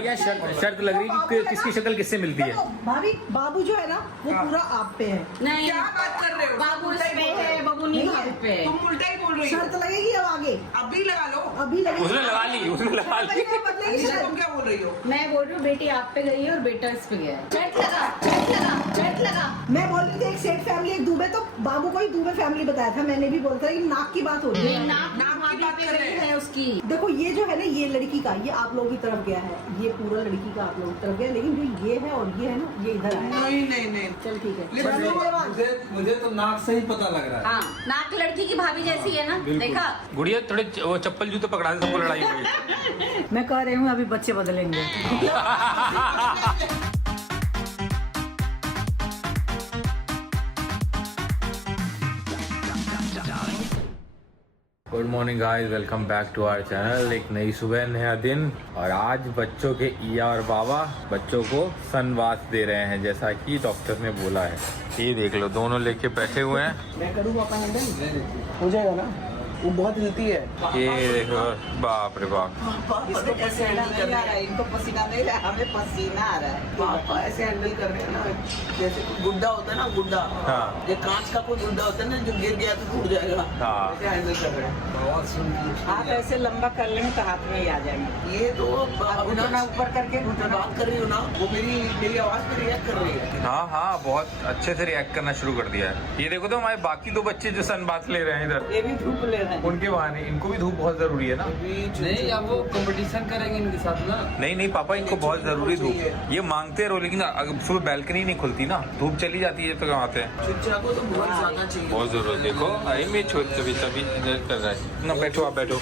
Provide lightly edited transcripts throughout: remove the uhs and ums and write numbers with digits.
भाई यहाँ शर्त लग रही है कि किसकी शक्ल किससे मिलती है। भाभी बाबू जो है ना वो पूरा आप पे है। नहीं क्या बात कर रहे हो? बाबू इस पे है, बाबू नहीं बाबू पे है। तुम उल्टा ही बोल रही हो। शर्त लगेगी अब आगे, अभी लगा लो। अभी लगेगी। उसने लगा ली, उसने लगा ली। बदलेगी तुम शर्त। क्या बोल रही हो? मैं बोल रही हूँ बेटी आप पे गई है और बेटा इस पे गया है। चट लगा, चट लगा, चट लगा। मैं बोल रही थी एक सेठ फैमिली एक दुबे, तो बाबू को ही दुबे फैमिली बताया था मैंने भी। बोलता है कि नाक की बात हो रही है। नाक नाक की बात पे कर रहे गई हैं। है उसकी। देखो ये जो है ना ये लड़की का, ये आप लोगों की तरफ गया है, ये पूरा लड़की का आप लोगों की तरफ गया, लेकिन जो ये है और ये है ना ये इधर आया। नहीं नहीं नहीं। चल ठीक है। मुझे तो नाक से ही पता लग रहा है। हाँ नाक लड़की की भाभी जैसी है ना, देखा। गुड़िया थोड़े वो चप्पल जूते पकड़ा दे, सबको लड़ाई हुई। मैं कह रही हूँ अभी बच्चे बदलेंगे। Good morning guys, welcome back to our channel. एक नई सुबह, नया दिन, और आज बच्चों के ईया और बाबा बच्चों को सनबाथ दे रहे हैं जैसा कि डॉक्टर ने बोला है। ये देख लो दोनों लेके बैठे हुए हैं। मैं करूँ पापा हैंडल? हो जाएगा ना? वो बहुत हिलती है। ये देखो, बाप रे बाप। इसको कैसे हैंडल कर रहे हैं? इनको पसीना नहीं रहा, हमें पसीना आ रहा है। पापा ऐसे हैंडल कर रहे हैं ना, जैसे कोई गुड्डा होता है ना, गुड्डा। हाँ। ये कांच का कोई गुड्डा होता है ना, जो गिर गया तो टूट जाएगा। हाँ। ऐसे हैंडल कर रहे हैं। बहुत सुंदर। हाथ ऐसे लंबा कर लेंगे तो हाथ में ही आ जाएंगे। ये तो घुटना ऊपर करके मैं बात कर रही हूँ ना, वो मेरी आवाज पे रिएक्ट कर रही है। हाँ हाँ, बहुत अच्छे से रिएक्ट करना शुरू कर दिया है। ये देखो तो हमारे बाकी दो बच्चे जो सनबाथ ले रहे हैं इधर, ये भी धूप ले रहे हैं। उनके बहाने इनको भी धूप बहुत जरूरी है ना। नहीं, अब वो कंपटीशन करेंगे इनके साथ ना। नहीं नहीं पापा, इनको बहुत जरूरी धूप। ये मांगते रहो, लेकिन अगर सुबह बैल्कनी नहीं खुलती ना, धूप चली जाती है तो कहाँ आते हैं। चिच्चा को तो बहुत ज्यादा चाहिए। बहुत जरूरत। देखो आई मैं तभी कर रहा है ना। बैठो, आप बैठो,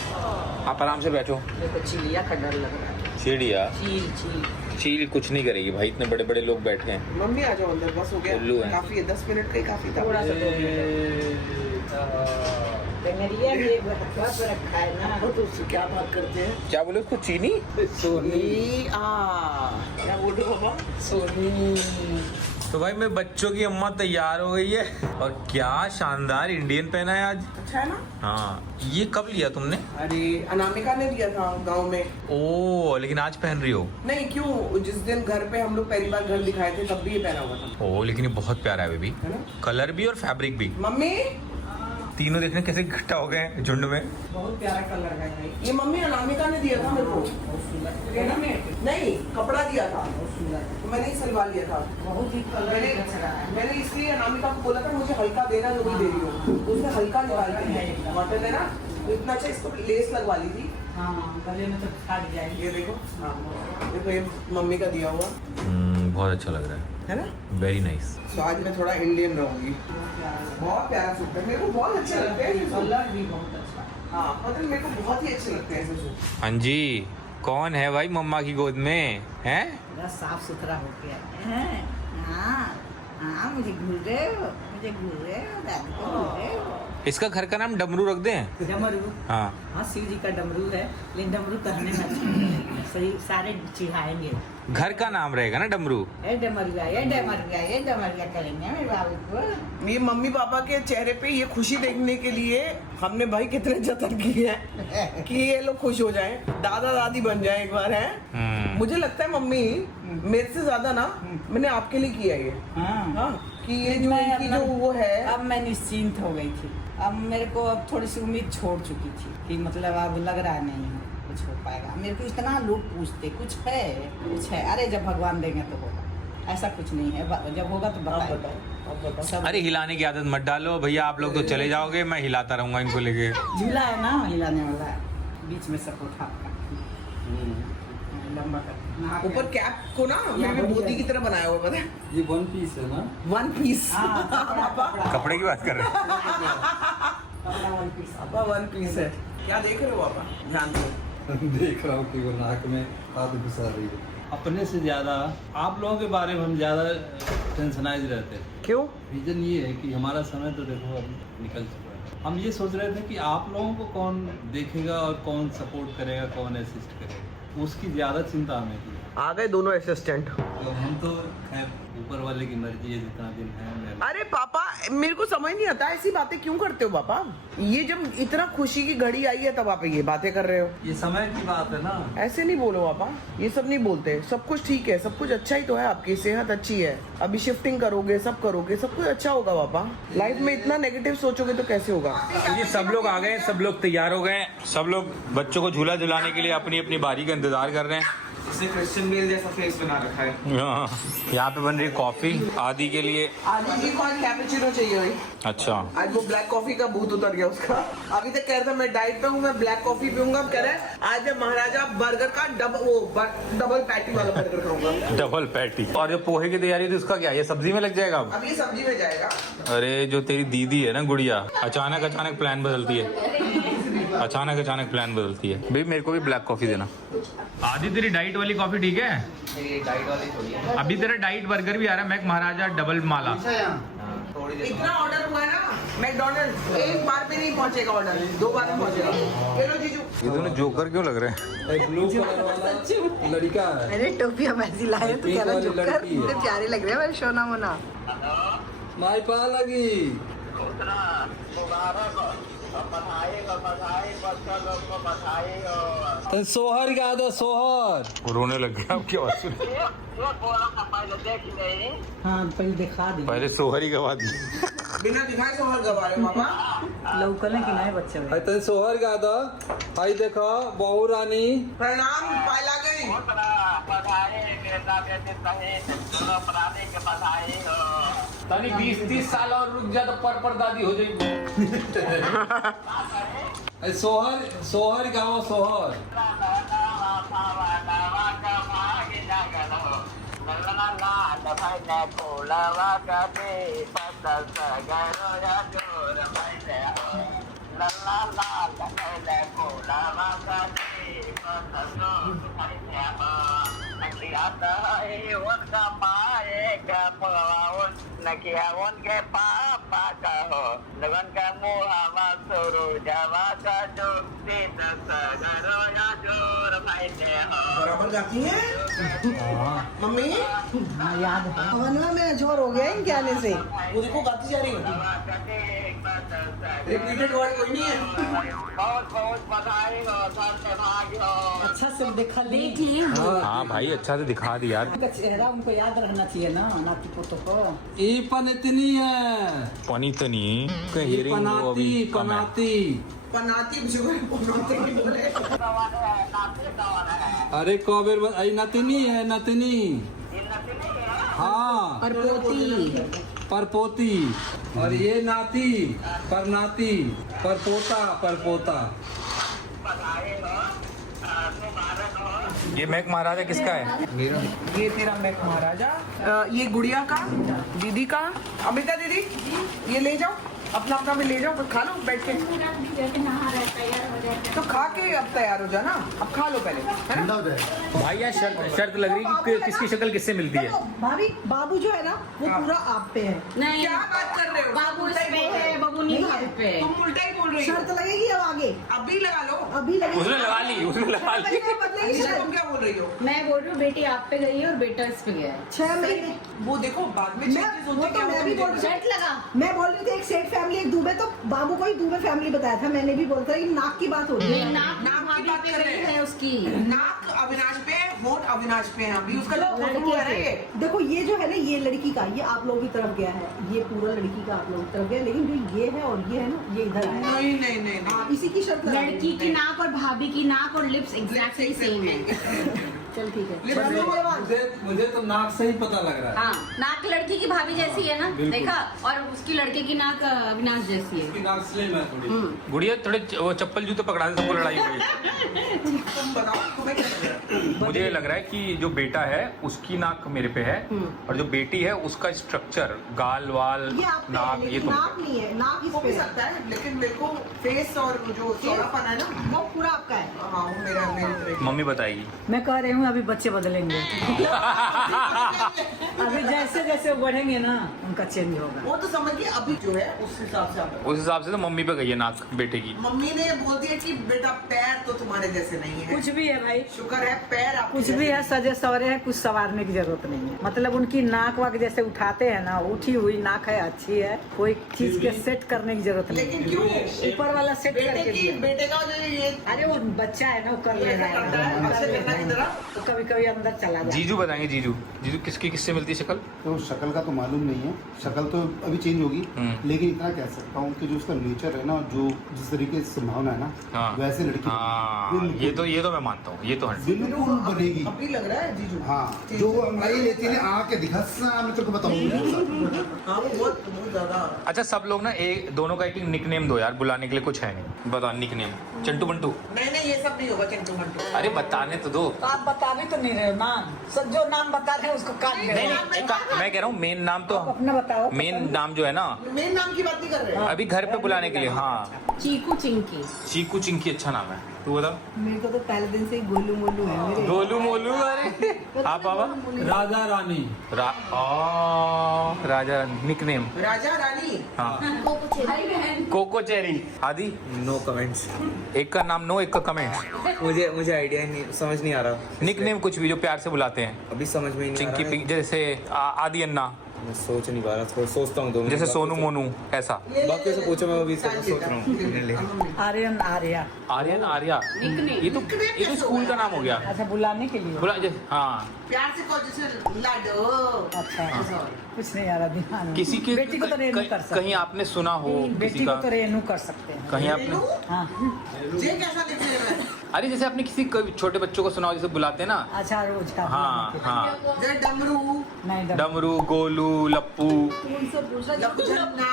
आप आराम से बैठो। देखो चिड़िया का डर लग रहा है। चिड़िया चील चील चील कुछ नहीं करेगी भाई, इतने बड़े बड़े लोग बैठे हैं। मम्मी आ जाओ अंदर, बस हो उल्लू गया। है। काफी है, 10 मिनट का ही काफी था। थोड़ा सा टेंगरिया ये हाथ पे रखा है ना। तो उससे क्या बात करते हैं? क्या बोले उसको, चीनी? क्या बोल रहे हो पापा? तो भाई मैं बच्चों की अम्मा तैयार हो गई है, और क्या शानदार इंडियन पहना है आज। अच्छा है ना? हाँ, ये कब लिया तुमने? अरे अनामिका ने दिया था गांव में। ओ, लेकिन आज पहन रही हो। नहीं क्यों, जिस दिन घर पे हम लोग पहली बार घर दिखाए थे तब भी ये पहना हुआ था। ओ, लेकिन ये बहुत प्यारा है बेबी, है ना? कलर भी और फैब्रिक भी। मम्मी तीनों देखने कैसे इकट्ठा हो गए हैं झुंड में। बहुत प्यारा कलर है भाई। ये मम्मी अनामिका ने दिया था मेरे को। है ना? नहीं, कपड़ा दिया था तो मैंने ही सिलवा लिया था। बहुत ही कलर जच रहा है। मैंने इसलिए अनामिका को बोला था मुझे हल्का देना, जो भी दे रही हो। उसने हल्का निकाल दिया, कॉटन है ना, तो इतना अच्छा। इसको लेस लगवा ली थी। हाँ गले में तो फाट जाएगी। ये देखो, हाँ देखो, ये मम्मी का दिया हुआ बहुत अच्छा लग रहा है ना। है, वेरी नाइस। तो आज मैं थोड़ा इंडियन रहूंगी। बहुत प्यारा सूट है, मेरे को बहुत अच्छे लगते हैं ये सूट। कलर भी बहुत अच्छा। हाँ मतलब मेरे को बहुत ही अच्छे लगते हैं ऐसे सूट। हाँ जी, कौन है भाई मम्मा की गोद में है? पूरा साफ सुथरा हो गया है। हाँ हाँ, मुझे घूर रहे हो, मुझे घूर रहे हो, दादी को घूर रहे हो। इसका घर का नाम डमरू रख दें? डमरू। हाँ, हाँ शिव जी का डमरू है, लेकिन डमरू कहने में अच्छा नहीं है। सही सारे चिढ़ाएंगे। घर का नाम रहेगा ना डमरू। ये डमरुआ, ये डमरुआ, ये डमरुआ करेंगे मेरे बाबू को। ये मम्मी पापा के चेहरे पे ये खुशी देखने के लिए हमने भाई कितने जतन किए हैं कि ये लोग खुश हो जाएं, दादा दादी बन जाएं एक बार, है। मुझे लगता है मम्मी मेरे से ज्यादा ना मैंने आपके लिए किया ये। हाँ हाँ, कि ये जो मैं इनकी जो वो है। अब मैं निश्चिंत हो गई थी। अब मेरे को अब थोड़ी सी उम्मीद छोड़ चुकी थी कि मतलब अब लग रहा है नहीं कुछ हो पाएगा। मेरे को इतना लोग पूछते कुछ है, कुछ है। अरे जब भगवान देंगे तो होगा, ऐसा कुछ नहीं है। जब होगा तो बताओ। सब अरे हिलाने की आदत मत डालो भैया, आप लोग तो चले जाओगे, मैं हिलाता रहूंगा इनको लेके। झूला है ना हिलाने वाला, बीच में सपोर्ट आपका लंबा कर। ऊपर कैप को ना मैंने मोदी की तरह बनाया हुआ, पता है? ये वन पीस है ना। One piece. कपड़े की बात कर रहे हैं? पापा वन पीस है। क्या देख रहे हो पापा? ध्यान से देख रहा हूँ कि वो नाक में हाथ घुसा रही है। अपने से ज्यादा आप लोगों के बारे में हम ज्यादा टेंशनाइज रहते हैं। क्यों? रीजन ये है कि हमारा समय तो देखो अब निकल चुका है। हम ये सोच रहे थे कि आप लोगों को कौन देखेगा और कौन सपोर्ट करेगा, कौन असिस्ट करेगा, उसकी ज्यादा चिंता हमें थी। आ गए दोनों असिस्टेंट। तो हम तो खैर ऊपर वाले की मर्जी है, जितना दिन है मैं अरे पापा मेरे को समझ नहीं आता ऐसी बातें क्यों करते हो पापा। ये जब इतना खुशी की घड़ी आई है तब आप ये बातें कर रहे हो। ये समय की बात है ना। ऐसे नहीं बोलो पापा, ये सब नहीं बोलते। सब कुछ ठीक है, सब कुछ अच्छा ही तो है, आपकी सेहत अच्छी है, अभी शिफ्टिंग करोगे, सब करोगे, सब कुछ अच्छा होगा पापा। लाइफ में इतना नेगेटिव सोचोगे तो कैसे होगा। ये सब लोग आ गए, सब लोग तैयार हो गए, सब लोग बच्चों को झूला झुलाने के लिए अपनी अपनी बारी का इंतजार कर रहे हैं। इसने क्रिश्चियन बेल जैसा फेस बना रखा है। यहाँ पे बन रही कॉफी आदि के लिए। आज जी को आज कैपेचिनो चाहिए भाई। अच्छा, आज वो ब्लैक कॉफी का भूत उतर गया उसका। अभी तक कह रहा था मैं डाइट पे हूँ, मैं ब्लैक कॉफी पीऊंगा। अब कह रहा है आज मैं महाराजा बर्गर का डबल पैटी वाला बर्गर खाऊंगा। Double patty. और जो पोहे की तैयारी थी उसका क्या, ये सब्जी में लग जाएगा अब? अब ये सब्जी में जाएगा। अरे जो तेरी दीदी है ना गुड़िया, अचानक प्लान बदलती है, अचानक प्लान बदलती है। भाई मेरे को भी ब्लैक कॉफी देना। आदि तेरी डाइट वाली कॉफी ठीक है? ये डाइट वाली थोड़ी है। अभी तेरा डाइट बर्गर भी आ रहा है, मैक महाराजा डबल माला। थोड़ी देर इतना ऑर्डर हुआ है ना मैकडॉनल्ड, एक बार में नहीं पहुंचेगा ऑर्डर, 2 बार में पहुंचेगा। हेलो जीजू, ये दोनों जोकर क्यों लग रहे हैं? एक ब्लू कलर वाला लड़का है। अरे टोपी हम ऐसी लाए तो पिंक कह रहा वाली जोकर लड़की है। इतने प्यारे लग रहे हैं मेरे सोना मोना। माई पा लगी। तो सोहर गा दो, सोहर। वो रोने लग गया, अब क्या बात सुन। हाँ पहले दिखा दे, पहले सोहर ही गवा दी। बिना दिखाए तो हर गवा रहे हो पापा। लौकने की नहीं बच्चे अरे तो सोहर गा दो। हाई देखो बहू रानी। प्रणाम पाला गई। तानी 20-30 साल और रुक जा तो पर दादी हो जाएगी। अरे सोहर सोहर गाओ, सोहर। उनके पापा का हो लगन का मुहावा सुरु जावा का जो बराबर गाती है मम्मी। याद है हवनवा में जोर हो गया इनके आने से। वो देखो गाती जा रही है। रिपीटेड वर्ड कोई नहीं है। बहुत बहुत बधाई हो, सबसे भाग्य हो। अच्छा से देखा देख लिए हाँ भाई अच्छा से दिखा दी यार। उनका चेहरा उनको याद रहना चाहिए ना नाती पोतों को। ईपन इतनी है। पनी तो नहीं हेयरिंग वो अभी पनाती कम है। पनाती पनाती पनाती नहीं बोले। अरे कौबेर आई नतनी है, नतनी। हाँ और पोती परपोती। और ये नाती परनाती, परपोता परपोता। ये मैक महाराजा किसका है? ये तेरा मैक महाराजा, ये गुड़िया का, दीदी का। अमिता दीदी ये ले जाओ, अपना अपना भी ले जाओ, फिर खा लो बैठ के। तो खा के अब तैयार हो जाना, अब खा लो पहले, है ना? भाई यार शर्त लग रही है कि किसकी शक्ल किससे मिलती है। भाभी बाबू जो है ना वो पूरा आप पे है। नहीं क्या बात कर रहे हो? बाबू इस पे है, बबू नहीं भाभी पे है। तुम उल्टा ही बोल रही हो। शर्त लगेगी अब आगे, अभी लगा लो। अभी लगेगी। उसने लगा ली, उसने लगा ली। बदलेगी तुम शर्त। क्या बोल रही हो? मैं बोल रही हूँ बेटी आप पे गई है और बेटा इस पे गया है। 6 महीने वो देखो बाद में मैं चेंजेस वो होते तो क्या मैं भी बोल रही शर्ट लगा। मैं बोल रही थी एक सेठ फैमिली एक दुबे, तो बाबू को ही दुबे फैमिली बताया था मैंने भी। बोलता है नाक की बात हो रही है। नाक नाक की भाभी बात पे कर रहे गई हैं। है उसकी। नाक अविनाश पे है, होंठ अविनाश पे है। अभी उसका लड़के लड़की है ना पे। ये। देखो ये जो है ना ये लड़की का, ये आप लोगों की तरफ गया है, ये पूरा लड़की का आप लोगों की तरफ गया, लेकिन जो ये है और ये है ना ये इधर आया है। नहीं नहीं नहीं नहीं। हाँ इसी की शर्त लगाई। लड़की की नाक और भाभी की नाक और लिप्स एग्जैक्टली सेम है। चल ठीक है। लिप्स मुझे तो नाक से ही पता लग रहा है। हाँ नाक लड़की की भाभी जैसी है ना, बिल्कुल। देखा। और उसकी लड़के की नाक अविनाश जैसी है। उसकी नाक स्लिम है थोड़ी। गुड़िया थोड़े वो चप्पल जूते पकड़ा दे, सबको लड़ाई हो गई। तुम बताओ तुम्हें क्या लग रहा है? मुझे ये लग रहा है कि जो बेटा है उसकी नाक मेरे पे है और जो बेटी है उसका स्ट्रक्चर गाल वाल ये आप पे है, नाक ये लेकिन तुम नाक पे। नहीं है, नाक इस हो पे भी है। सकता है, लेकिन मेरे को फेस और जो चौड़ापन है ना, वो पूरा आपका है। हाँ वो मेरी तरह। मम्मी बताएगी। मैं कह रही हूँ अभी बच्चे बदलेंगे अभी जैसे जैसे वो बढ़ेंगे ना उनका चेंज होगा। वो तो समझिए अभी जो है उस हिसाब से आप उस हिसाब से तो मम्मी पे गई है नाक बेटे की। मम्मी ने बोल दिया कि बेटा पैर तो तुम्हारे जैसे नहीं है, कुछ भी है भाई, शुक्र है पैर आप कुछ भी है, सजे सवरे है, कुछ संवारने की जरूरत नहीं है। मतलब उनकी नाक वाक जैसे उठाते हैं ना, उठी हुई नाक है, अच्छी है, कोई चीज के सेट करने की जरूरत नहीं। लेकिन क्यों ऊपर वाला सेट करके दिया। बेटे का जो ये अरे वो बच्चा है ना, वो कर ले रहा है, तो कभी कभी अंदर चला जाए। जीजू बताएंगे, जीजू जीजू किसकी किससे मिलती है शक्ल? तो शक्ल का तो मालूम नहीं है, शक्ल तो अभी चेंज होगी, लेकिन इतना कह सकता हूँ कि जो उसका नेचर है ना, जो जिस तरीके से संभावना है ना, हाँ। वैसे लड़की ये तो मैं मानता हूँ, ये तो है। बिल्कुल बनेगी। अभी लग रहा है जीजू। हाँ, जो वो अंगड़ाई लेती है ना, आके दिखा, मैं तेरे को बताऊंगा। हाँ वो बहुत ज्यादा। अच्छा, सब लोग ना एक दोनों का एक निकनेम दो यार, बुलाने के लिए कुछ है नहीं। बताओ निकनेम। चंटू बंटू? नहीं ये सब नहीं होगा चिंटू मंटू। अरे बताने तो दो। आप बताने तो नहीं रहे नाम, सब जो नाम बता रहे हैं उसको काट दे। नहीं मैं कह रहा हूँ मेन नाम तो, अपना बताओ। मेन नाम जो है ना, मेन नाम की बात नहीं कर रहे। अभी घर पे बुलाने के लिए। हाँ, चीकू चिंकी। चीकू चिंकी अच्छा नाम है। तू बता। मेरे को तो पहले दिन से ही गोलू मोलू है मेरे। गोलू मोलू? अरे आप बाबा? राजा रानी। राजा निकनेम। राजा रानी। हाँ, भाई बहन। Coco cherry. आदि? No comments. एक का नाम नो, एक का कमेंट। मुझे आइडिया नहीं, समझ नहीं आ रहा। निकनेम कुछ भी जो प्यार से बुलाते हैं। अभी समझ में ही नहीं आ चिंकी रहा पिंक, जैसे आदि अन्ना, मैं सोच नहीं पा रहा, थोड़ा सोचता हूँ 2 मिनट। जैसे सोनू मोनू, ऐसा। बाकी से पूछो, मैं अभी सोच रहा हूँ। आर्यन आर्या। आर्यन आर्या? निकनेम। ये तो स्कूल का नाम हो गया। अच्छा, बुलाने के लिए। बुला हाँ, प्यार से कहो जैसे लाडो। अच्छा, कुछ नहीं आ रहा ध्यान में। किसी के बेटी को तो रेनू कर सकते कहीं आपने सुना हो हैं। किसी बेटी का? को तो रेनू कर सकते हैं। कहीं आपने? हाँ। ये कैसा निकनेम है? अरे जैसे आपने किसी छोटे बच्चों को सुना हो, जैसे बुलाते हैं ना। अच्छा, रोज का हाँ बुलाने के हाँ, जैसे डमरू, लिए। नहीं डमरू, गोलू, लप्पू। उनसे पूछा लपझन्ना,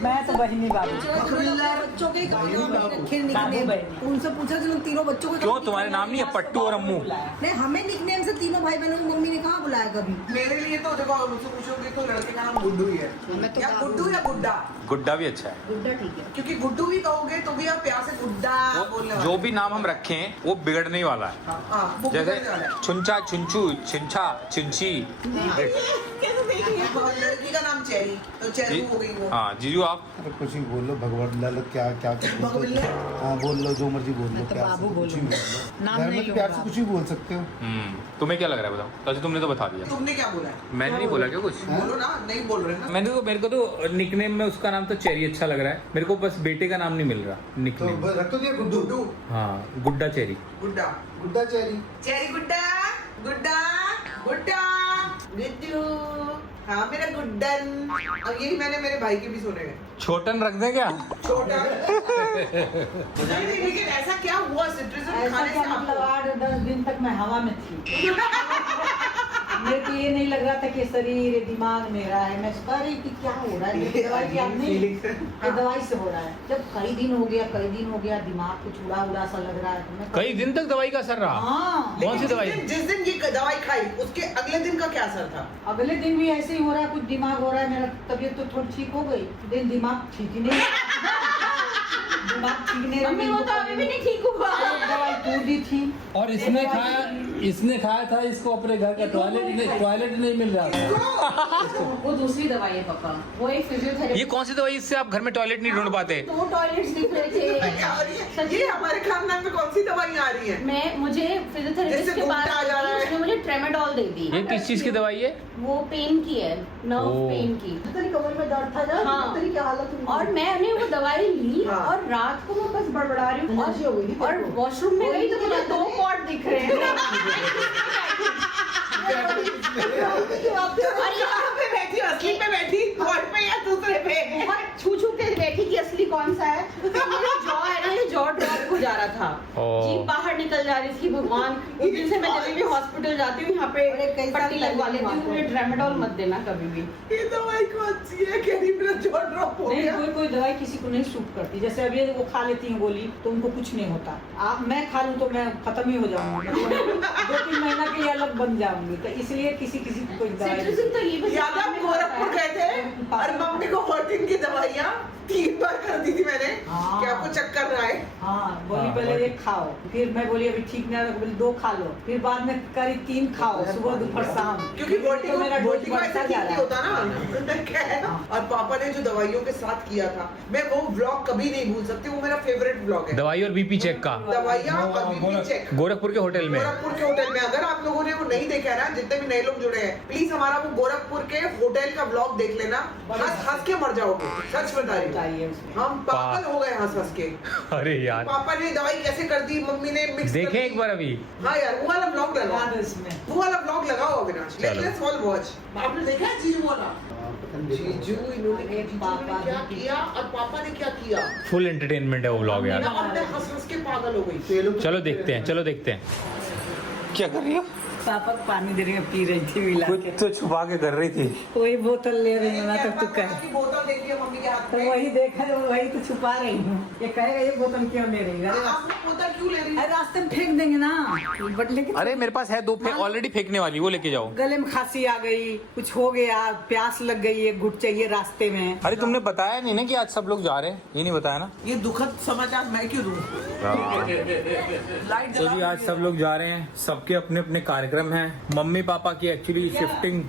मैं तो बहिनी बाबू। बच्चों के रखे बाबू निकनेम। बहन। उनसे पूछा कि उन तीनों बच्चों को क्यों, तुम्हारे नाम नहीं है पट्टू और अम्मू? नहीं, हमें निकनेम से तीनों भाई बहनों को मम्मी ने कहाँ बुलाया कभी। मेरे लिए तो देखो मुझसे पूछोगे तो लड़के का नाम गुड्डू ही है। या गुड्डू या गुड्डा, गुड्डा भी अच्छा है। गुड्डा ठीक है। क्योंकि गुड्डू भी कहोगे तो भी आप प्यार से गुड्डा बोलने वाले। जो भी नाम हम रखें वो बिगड़ने ही वाला है। हाँ, वो जैसे बिगड़ने वाला है। छुंचा, छुंचू, छिंछा, छिंची। लड़की का नाम चेरी, तो चेरी हो गई वो। हाँ, जीजू आप? अरे कुछ भी बोल लो, भगवान लाल क्या क्या भगवान लाल? हाँ बोल लो, जो मर्जी बोल लो, तो प्यार बाबू से कुछ भी बोलो। बोल लो। नाम घर नहीं में प्यार से लूंगा। कुछ भी बोल सकते हो। तुम्हें क्या लग रहा है बताओ? वैसे तुमने तो बता दिया। तुमने क्या बोला है? मैंने नहीं बोला क्या कुछ? बोलो ना, नहीं बोल रहे ना। मेरे को तो निकनेम में उसका नाम तो चेरी अच्छा लग रहा है। मेरे को बस बेटे का नाम नहीं मिल रहा तो निकनेम। रख तो दिया गुड्डू। गुड्डू, हाँ, गुड्डा चेरी। गुड्डा, गुड्डा चेरी। चेरी गुड्डा, गुड्डा, गुड्डा, गुड्डू। हाँ मेरा गुड्डन। और यही मैंने मेरे भाई के भी सुने हैं। छोटन रख दें क्या? छोटा। नहीं, लेकिन ऐसा क्या हुआ सिट्रिजन ऐसा खाने क्या से मतलब, आपको? 8-10 दिन तक मैं हवा में थी। मेरे को ये नहीं लग रहा था कि शरीर दिमाग मेरा है। मैं सोच रही कि क्या हो रहा है, मेरी दवाई क्या नहीं, ये दवाई से हो रहा है। जब कई दिन हो गया दिमाग कुछ उड़ा सा लग रहा है, तो मैं कई दिन तक दवाई का असर रहा? हाँ। कौन सी दवाई? जिस दिन ये दवाई खाई उसके अगले दिन का क्या असर था? अगले दिन भी ऐसे ही हो रहा है, कुछ दिमाग हो रहा है। मेरा तबीयत तो थोड़ी ठीक हो गई, दिन दिमाग ठीक ही नहीं दिमाग ठीक नहीं रहा। मम्मी वो तो अभी भी नहीं ठीक हुआ। दवाई पूरी थी। और इसने खाया था इसको अपने घर का टॉयलेट नहीं मिल रहा था। वो दूसरी दवाई है पापा, वो एक फिजियोथेरेपी। ये कौन सी दवाई इससे आप घर में टॉयलेट नहीं ढूंढ पाते? 2 टॉयलेट्स दिख रहे क्या हो रही है? ये हमारे खानदान में कौन सी दवाई आ रही है? मुझे फिजियोथेरेपिस्ट जैसे के पास गुंडा आ जा रहा है। उसने मुझे ट्रेमाडोल दे दी। ये किस चीज की दवाई है? वो पेन की है, नर्व ओह। पेन की। तेरी कमर में दर्द था जब, हाँ। तेरी क्या हालत हुई? और मैंने वो दवाई ली हाँ। और रात को मैं बस बड़बड़ा रही हूँ एनर्जी हो गई थी और तेरे को। वॉशरूम में गई तो मुझे 2 पॉट दिख रहे हैं। और यहाँ पे बैठी, असली पे बैठी, कॉर्ड पे या दूसरे पे? बहुत छू छू के बैठी कि असली कौन सा है। तो मेरा जॉ है ना, ये जॉ ड्रॉप हो जा रहा था, ओह। जीभ बाहर निकल जा रही थी। भगवान, उस दिन से मैं जब भी हॉस्पिटल जाती हूँ यहाँ पे अरे कई साल पट्टी लगवा पहले लेती हूँ। की मुझे ट्रेमाडोल मत देना कभी भी। ये दवाई कौन सी है? कह रही मेरा जॉ ड्रॉप हो नहीं, गया। कोई दवाई किसी को नहीं सूट करती। जैसे अभी वो खा लेती हैं गोली तो उनको कुछ नहीं होता। आप मैं खा लूँ तो मैं खत्म ही हो जाऊंगी। 2-3 महीना के लिए अलग बन जाऊंगी, तो इसलिए किसी किसी को कोई दवाई सिट्रोजिन तो ये बस याद है आप गोरखपुर गए थे और मम्मी को होर्टिन की दवाइयाँ 3 बार कर दी थी मैंने हाँ। कि आपको चक्कर ना आए। हाँ, बोली पहले एक खाओ, फिर मैं बोली अभी ठीक नहीं है, बोली 2 खा लो, फिर बाद में करी 3 खाओ, सुबह दोपहर शाम, क्योंकि तो मेरा डोज वोटिंग बढ़ता ऐसा जा नहीं रहा होता ना क्या है ना। और पापा ने जो दवाइयों के साथ किया था, मैं वो व्लॉग कभी नहीं भूल सकती, वो मेरा फेवरेट व्लॉग है। दवाई और बीपी चेक का, दवाइयाँ और बीपी चेक गोरखपुर के होटल में। गोरखपुर के होटल में, अगर आप लोगों ने वो नहीं देखा है ना, जितने भी नए लोग जुड़े हैं, प्लीज हमारा वो गोरखपुर के होटल का व्लॉग देख लेना, हंस के मर जाओगे, सच बता रही चाहिए हूँ। उसमें। हम पागल हो गए हंस के। अरे यार पापा ने दवाई कैसे कर दी, मम्मी ने मिक्स देखे एक बार अभी। हाँ यार, वो वाला ब्लॉग लगाओ, याद है इसमें। वो वाला ब्लॉग लगाओ अविनाश, चलो। Let's all watch. आपने देखा है जीजू वाला? जीजू इन्होंने पापा क्या किया और पापा ने क्या किया, फुल एंटरटेनमेंट है वो व्लॉग यार। अब मैं हंस के पागल हो गई। चलो देखते हैं, चलो देखते हैं। क्या कर रही हो? पापा को पानी दे रही है, पी रही थी मिला कुछ के, तो छुपा के कर रही थी। कोई बोतल ले रही हूँ ना, तब तू कह, की बोतल देखी है मम्मी के हाथ तो में। वही देखा, वही तो छुपा रही हूँ। ये कहेगा ये बोतल क्यों ले रही है? आपने बोतल क्यों ले रही है? अरे रास्ते में फेंक देंगे ना, बट लेकिन अरे मेरे पास है 2 ऑलरेडी फेंकने वाली, वो लेके जाओ। गले में खांसी आ गई, कुछ हो गया, प्यास लग गई, एक घुट चाहिए रास्ते में। अरे तुमने बताया नहीं ना कि आज सब लोग जा रहे हैं, ये नहीं बताया ना। ये दुखद समाचार मैं क्यों दूं? लाइट तो जी आज सब लोग जा रहे हैं, सबके अपने अपने कार्यक्रम हैं। मम्मी पापा की एक्चुअली शिफ्टिंग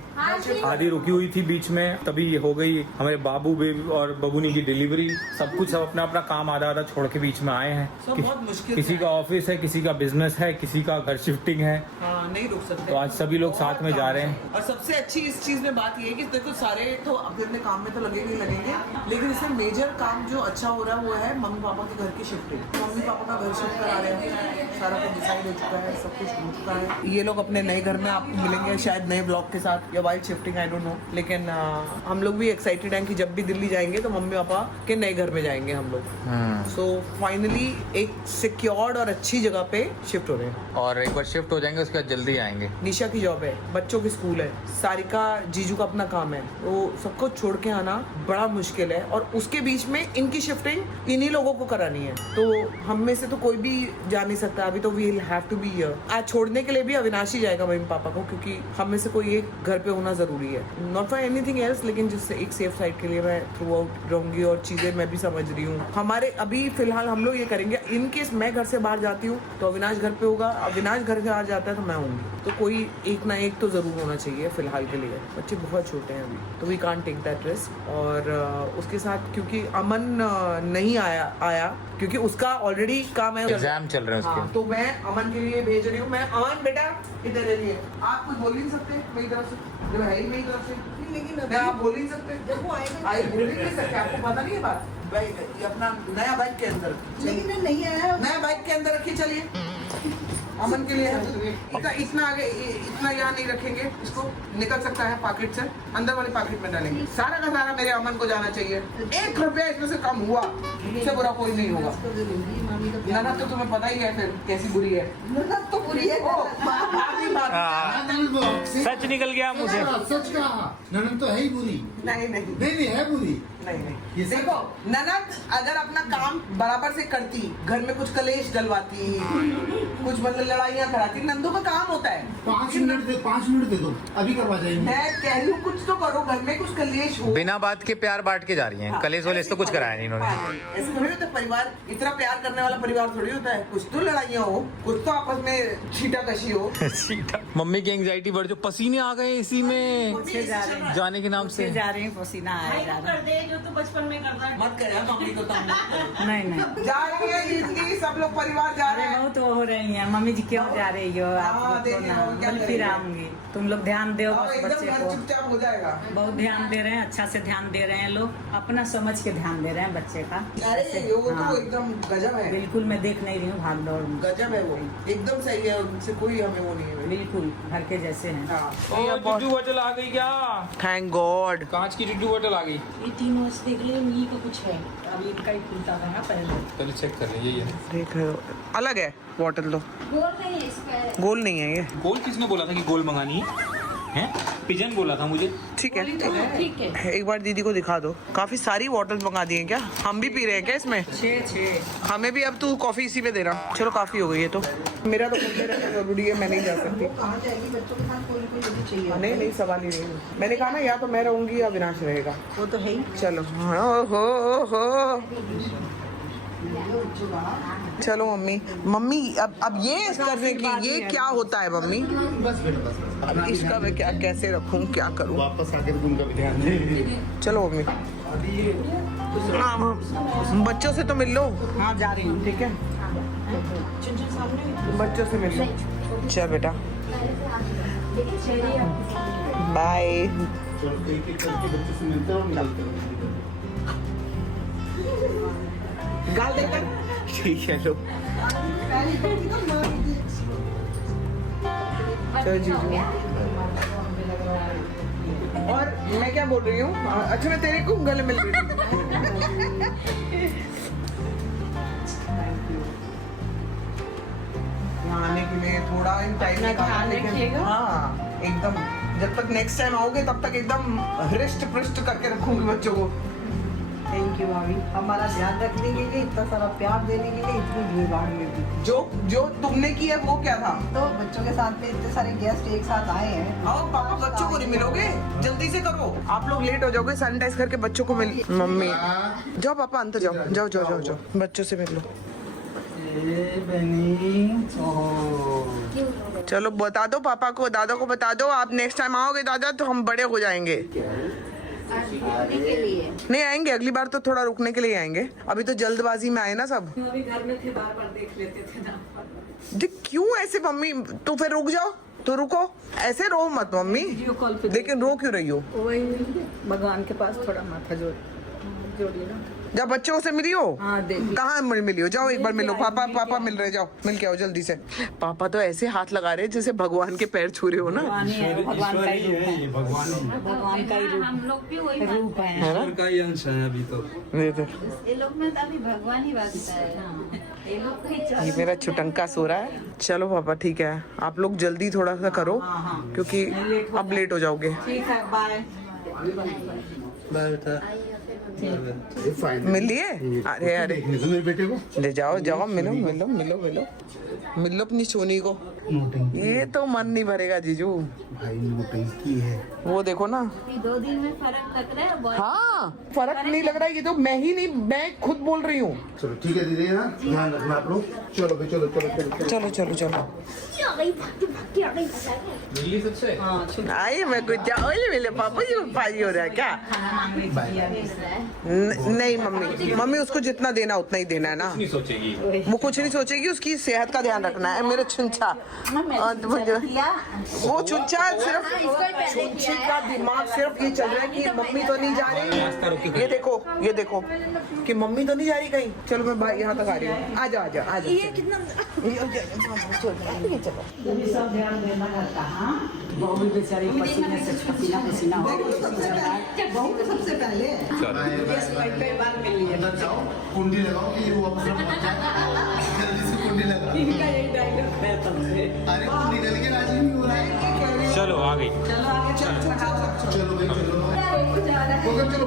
आधी रुकी हुई थी बीच में, तभी ये हो गई। हमारे बाबू बेबी और बबूनी की डिलीवरी, सब कुछ सब अपना अपना काम आधा आधा छोड़ के बीच में आए हैं। सब बहुत मुश्किल किसी से का ऑफिस है, किसी का बिजनेस है, किसी का घर शिफ्टिंग है, हाँ, नहीं रुक सकते। तो आज सभी लोग साथ में जा रहे हैं। और सबसे अच्छी इस चीज में बात ये है कि देखो सारे तो अपने अपने काम में तो लगेंगे ही लगेंगे, लेकिन इसमें मेजर काम जो अच्छा हो रहा है वो है मम्मी पापा के घर की शिफ्टिंग। मम्मी पापा का घर शिफ्ट करा रहे हैं, सारा कुछ डिसाइड हो चुका है, सब कुछ हो चुका है। ये लोग अपने नए घर में आपको मिलेंगे शायद नए ब्लॉग के साथ या wild shifting, I don't know, लेकिन हम लोग भी एक्साइटेड हैं कि जब भी दिल्ली जाएंगे तो मम्मी पापा के नए घर में जाएंगे हम लोग। सो फाइनली एक सिक्योर्ड और अच्छी जगह पे शिफ्ट हो रहे हैं। और एक बार शिफ्ट हो जाएंगे उसके बाद जल्दी आएंगे। निशा की जॉब है, बच्चों की स्कूल है, सारिका जीजू का अपना काम है, तो सबको छोड़ के आना बड़ा मुश्किल है। और उसके बीच में इनकी शिफ्टिंग इन्हीं लोगों को करानी है, तो हम में से तो कोई भी जा नहीं सकता अभी, तो we have to be here. आज छोड़ने के लिए भी अविनाश ही जाएगा मम्मी पापा को, क्योंकि हम में से कोई एक घर पे होना जरूरी है, नॉट फॉर एनीथिंग एल्स, लेकिन जिससे एक सेफ साइड के लिए मैं थ्रू आउट रहूंगी। और चीजें मैं भी समझ रही हूँ, हमारे अभी फिलहाल हम लोग ये करेंगे, इन केस मैं घर से बाहर जाती हूँ तो अविनाश घर पे होगा, अविनाश घर से बाहर जाता है तो मैं होंगी, तो कोई एक ना एक तो जरूर होना चाहिए फिलहाल के लिए। बच्चे बहुत छोटे हैं अभी, तो we can't take that risk. और उसके साथ क्योंकि अमन नहीं आया क्योंकि उसका ऑलरेडी काम है, एग्जाम चल रहे हैं उसके। हाँ, तो मैं अमन के लिए भेज रही हूँ। मैं अमन बेटा इधर रहिए, आप कुछ बोल ही नहीं सकते मेरी तरफ से, जब है ही मेरी तरफ से, लेकिन आप बोल ही नहीं सकते, देखो आई बोल ही नहीं सकते, आपको पता नहीं है बात। भाई ये अपना नया बाइक के अंदर, लेकिन नहीं आया। नया बाइक के अंदर रखिए, चलिए अमन के लिए है। इतना आगे इतना यहाँ नहीं रखेंगे, इसको निकल सकता है पॉकेट से, अंदर वाले पॉकेट में डालेंगे। सारा का सारा मेरे अमन को जाना चाहिए, 1 रुपया इसमें से कम हुआ, इससे बुरा कोई नहीं होगा। ननद तो तुम्हें पता ही है फिर कैसी बुरी है, ननद तो बुरी है। सच निकल गया मुझे। सच कहा, ननद तो है ही बुरी। नहीं नहीं नहीं है बुरी। नहीं देखो, ननद अगर अपना काम बराबर से करती, घर में कुछ कलेश डलवाती, कुछ मतलब लड़ाइयाँ कराती, नंदू का काम होता है। 5 मिनट दे दो, अभी करवा जाएंगे। मैं कह रही हूँ कुछ तो करो, घर में कुछ कलेश हो। बिना बात के प्यार बांट के जा रही हैं, कलेश वलेश तो कुछ कराया नहीं इन्होंने। ऐसे थोड़ी होता है, परिवार इतना प्यार करने वाला परिवार थोड़ी होता है, कुछ तो लड़ाइयाँ हो, कुछ तो आपस में छीटा-कशी हो। मम्मी की एंजाइटी बढ़, जो पसीने आ गए इसी में जाने के नाम से। जा रही हूँ, पसीना आया जा रहा है। तो बचपन में करता है, मत करे मम्मी को तंग। नहीं जा रही है दीदी, सब लोग परिवार जा रहे हैं। बहुत वो हो रही है, मम्मी जी क्यों जा रही हो आप हाँ, लोग तो देखिए, ना, वो क्या बोले फिर करेंगे। आऊंगी, तुम लोग ध्यान दो हाँ, बस एकदम बच्चे घर को। चुपचाप हो जाएगा। बहुत ध्यान दे रहे हैं, अच्छा से ध्यान दे रहे हैं लोग, अपना समझ के ध्यान दे रहे हैं बच्चे का। अरे वो हाँ, तो एकदम गजब है, बिल्कुल मैं देख नहीं रही हूँ भाग दौड़ में, गजब है, वो एकदम सही है, उनसे कोई हमें वो नहीं है। बिल्कुल घर के जैसे हैं। जुड्डू बोतल आ गई क्या? थैंक गॉड, कांच की जुड्डू बोतल आ गई। ये 3 वर्ष देख रही हूँ, का कुछ है, अभी इनका ही खुलता था ना पहले। चलो चेक कर लीजिए, ये देख रहे हो, अलग है बॉटल तो, गोल नहीं है इसका, गोल नहीं है ये। गोल किसने बोला था कि गोल मंगानी है? हैं? पिजन बोला था मुझे। ठीक है ठीक है। एक बार दीदी को दिखा दो। काफी सारी बॉटल्स मंगा दी हैं क्या? हम भी पी रहे हैं क्या इसमें? 6 हमें भी अब तू कॉफी इसी में देना। चलो काफी हो गई है तो। मेरा तो घूमने रहना जरूरी है, मैं नहीं जा सकती। कहाँ जाएगी? बच्चों के साथ कोई ना कोई लेडी चाहिए। नहीं नहीं, सवाल ही नहीं। मैंने कहा ना, या तो मैं रहूंगी या विनाश रहेगा। वो तो है ही। चलो हो चलो मम्मी। मम्मी अब ये करने की, ये क्या होता है मम्मी? बस बेटा बस अब इसका मैं क्या कैसे रखूं, क्या करूं? वापस आके तो उनका भी ध्यान दे। चलो मम्मी। हाँ, बच्चों से तो मिल लो। हाँ जा रही हूँ। ठीक है, बच्चों से मिल लो। चल बेटा, बाय। चलो एक एक करके बच्चों से मिलते हैं और निकलते हैं। गाल देकर ठीक है लो। चलो जीजू। और मैं क्या बोल रही हूँ? अच्छा, मैं तेरे को गले मिल रही हूँ। आने के लिए थोड़ा टाइम निकालना, लेकिन हाँ एकदम, जब तक नेक्स्ट टाइम आओगे तब तक एकदम हृष्ट पृष्ट करके रखूंगी बच्चों को। थैंक यू भाभी, हमारा ध्यान रखने के लिए, इतना सारा प्यार देने के लिए, इतनी भीड़ भाड़ में भी। जो तुमने किया वो क्या था? तो बच्चों के साथ में इतने सारे गेस्ट एक साथ आए हैं। आओ पापा, बच्चों को नहीं मिलोगे? जल्दी से करो, आप लोग लेट हो जाओगे। सैनिटाइज करके बच्चों को मिल। मम्मी जाओ, पापा अंदर जाओ, जाओ जाओ जाओ जाओ, बच्चों से मिल लो। चलो बता दो पापा को, दादा को बता दो, आप नेक्स्ट टाइम आओगे दादा तो हम बड़े हो जाएंगे। नहीं आएंगे, अगली बार तो थोड़ा रुकने के लिए आएंगे। अभी तो जल्दबाजी में आए ना सब। अभी घर में थे, बार बार देख लेते थे ना। देख क्यों ऐसे मम्मी? तो फिर रुक जाओ, तो रुको, ऐसे रो मत मम्मी। वीडियो कॉल पे लेकिन रो क्यों रही हो? वही भगवान के पास थोड़ा माथा जोड़िए ना। जब बच्चों से मिली हो? हाँ देखिए। कहाँ मिली हो? जाओ एक बार मिलो। पापा मिल रहे, जाओ मिल के आओ जल्दी से। पापा तो ऐसे हाथ लगा रहे जैसे भगवान के पैर छू रहे हो ना। भगवान ही है, भगवान का ही रूप है। भगवान का ही रूप, हम लोग भी वही रूप है। ईश्वर का ही अंश है अभी तो। ये तो ये लोग में तो अभी भगवान ही वास्ता है। ये लोग को ही ये मेरा छुटंका सो रहा है। चलो पापा ठीक है, आप लोग जल्दी थोड़ा सा करो क्योंकि अब लेट हो जाओगे। ठीक है, बाय। मिल लिए? अरे अरे मेरे बेटे को ले जाओ जाओ, मिलो मिलो मिलो मिलो मिलो अपनी सोनी को। ये तो मन नहीं भरेगा जीजू। भाई नोटंकी है। वो देखो ना, 2 दिन में फर्क लग रहा है बहुत। हाँ फर्क नहीं लग रहा है। ये तो मैं ही नहीं, मैं खुद बोल रही हूँ। चलो ठीक है दीदी, हाँ ध्यान रखना आप लोग। चलो भाई, चलो चलो चलो चलो चलो चलो। दिल्ली सबसे आई मैं कुछ मेरे पापा जी पाजी हो रहा है क्या? नहीं मम्मी, मम्मी उसको जितना देना उतना ही देना है ना। नहीं सोचेगी वो कुछ नहीं सोचेगी, उसकी सेहत का ध्यान रखना है। मेरे छुंछा वो छुंछा सिर्फ, छुंछी का दिमाग सिर्फ ये चल रहा है कि मम्मी तो नहीं जा रही। ये देखो कि मम्मी तो नहीं जा रही कहीं। चलो मैं भाई यहाँ तक आ रही हूँ। आ जाओ आ जाओ आ जाओ। ये कितना सब ध्यान देना करता। हाँ, बहू भी बेचारी पसीने से पसीना हो गई। बहू तो सबसे पहले कई बार मिल लिए। अंदर जाओ, कुंडी लगाओ कि वो वापस लौट जाए। जल्दी से कुंडी लगाओ। इनका यही डायलॉग है तब से। अरे वो निकल के राजी नहीं हो रहा है। चलो आ गई। चलो आगे चलो भाई चलो, चलो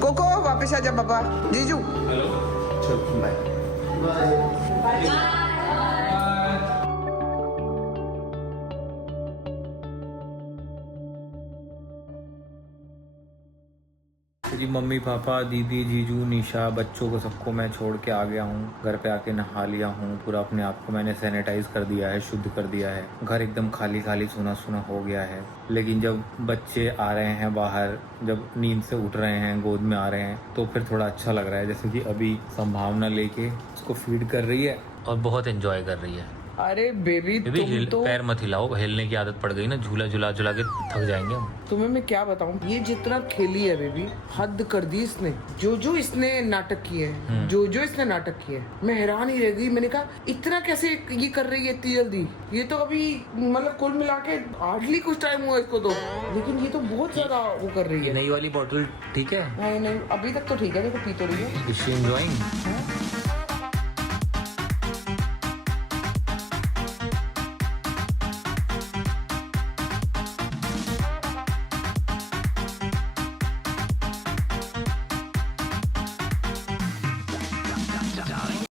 कोको वापस आ जा पापा। जीजू चलो बाय। जी मम्मी पापा दीदी जीजू निशा बच्चों को सबको मैं छोड़ के आ गया हूँ। घर पे आके नहा लिया हूँ, पूरा अपने आप को मैंने सैनिटाइज कर दिया है, शुद्ध कर दिया है। घर एकदम खाली खाली सूना सूना हो गया है। लेकिन जब बच्चे आ रहे हैं बाहर, जब नींद से उठ रहे हैं, गोद में आ रहे हैं, तो फिर थोड़ा अच्छा लग रहा है। जैसे कि अभी संभावना लेके उसको फीड कर रही है और बहुत एंजॉय कर रही है। अरे बेबी तुम तो, पैर मत हिलाओ, हिलने की आदत पड़ गई ना, झूला झूला झूला के थक जाएंगे हम। तुम्हें मैं क्या बताऊं, ये जितना खेली है बेबी, हद कर दी इसने। जो इसने नाटक किए हैं, जो इसने नाटक किए हैं, मैं हैरान ही रह गई। मैंने कहा इतना कैसे ये कर रही है इतनी जल्दी। ये तो अभी मतलब कुल मिला के हार्डली कुछ टाइम हुआ इसको तो, लेकिन ये तो बहुत ज्यादा वो कर रही है। नई वाली बोतल ठीक है? नहीं अभी तक तो ठीक है, देखो पी तो रही है। Is she enjoying?